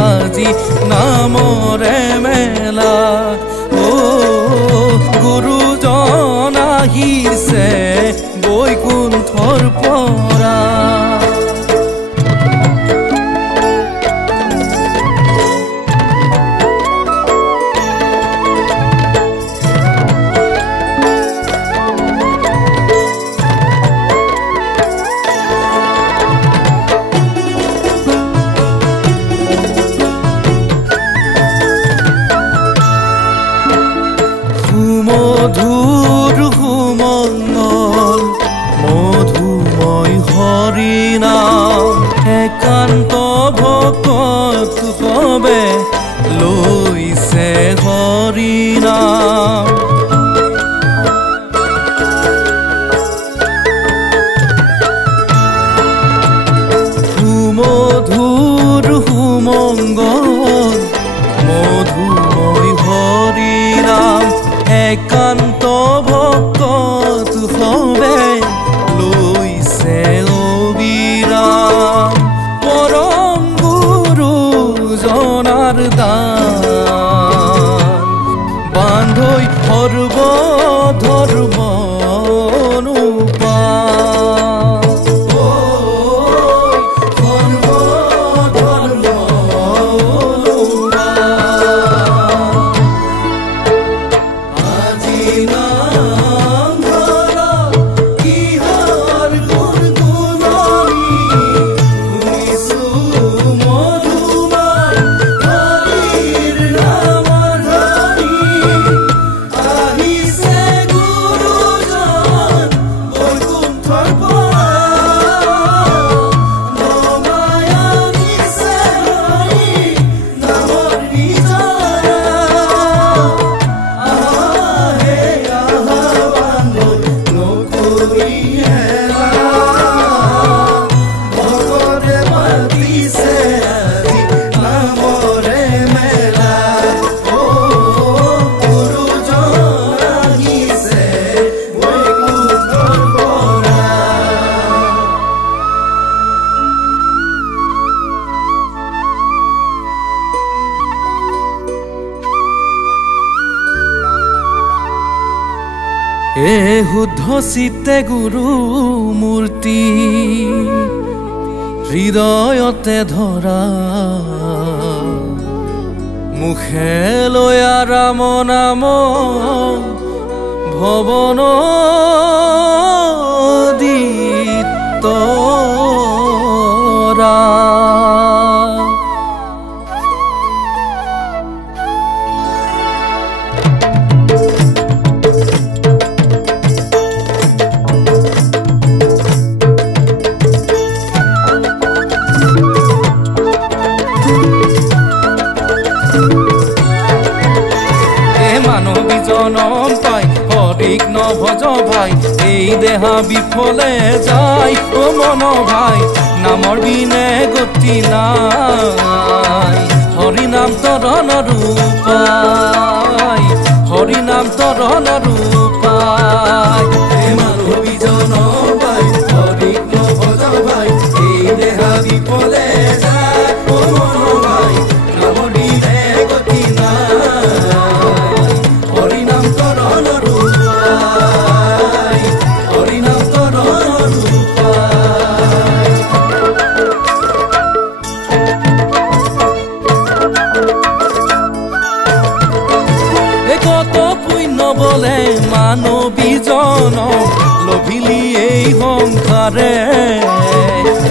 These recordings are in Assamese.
আজি নামৰে মেলা গুৰুজন আহিছে বৈকুণ্ঠৰ পৰা মধুৰ সুমংগল মধুময় হৰিনাম একান্ত ভকত সবে লৈছে হৰিনাম সুমধুৰ সুমংগল মধুময় হৰিনাম একান্ত ভকত সবে লৈছে অবিৰাম পৰম গুৰু জনাৰ দান বান্ধৈ সৰ্ব ধৰ্ম এ শুদ্ধ চিত্তে গুৰু মূৰ্তি হৃদয়তে ধৰা মুখে লয়া ৰাম নাম ভৱন দিতৰা জনম পাই হৰিক নভজ ভাই এই দেহা বিফলে যায় ও মন ভাই নামৰ বিনে গতি নাই হৰি নাম তৰণ ৰূপাই হৰি নাম তৰণ ৰূপাই মানৱী জনম পাই হৰিক নভজ ভাই এই দেহা বিফলে যায় ও মন ভাই নামৰ বিনে গতি নাই মানৱী জনম লভিলি এই সংসাৰে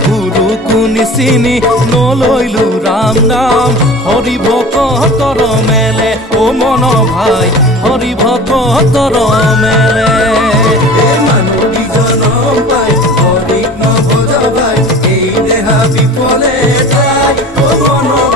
গুৰু কোনি চিনি নলৈলো ৰাম নাম হৰি ভকতৰ মেলে ও মন ভাই হৰি ভকতৰ মেলে মানৱী জনম পাই হৰিক নভজ ভাই এই দেহা বিফলে যায় ও মন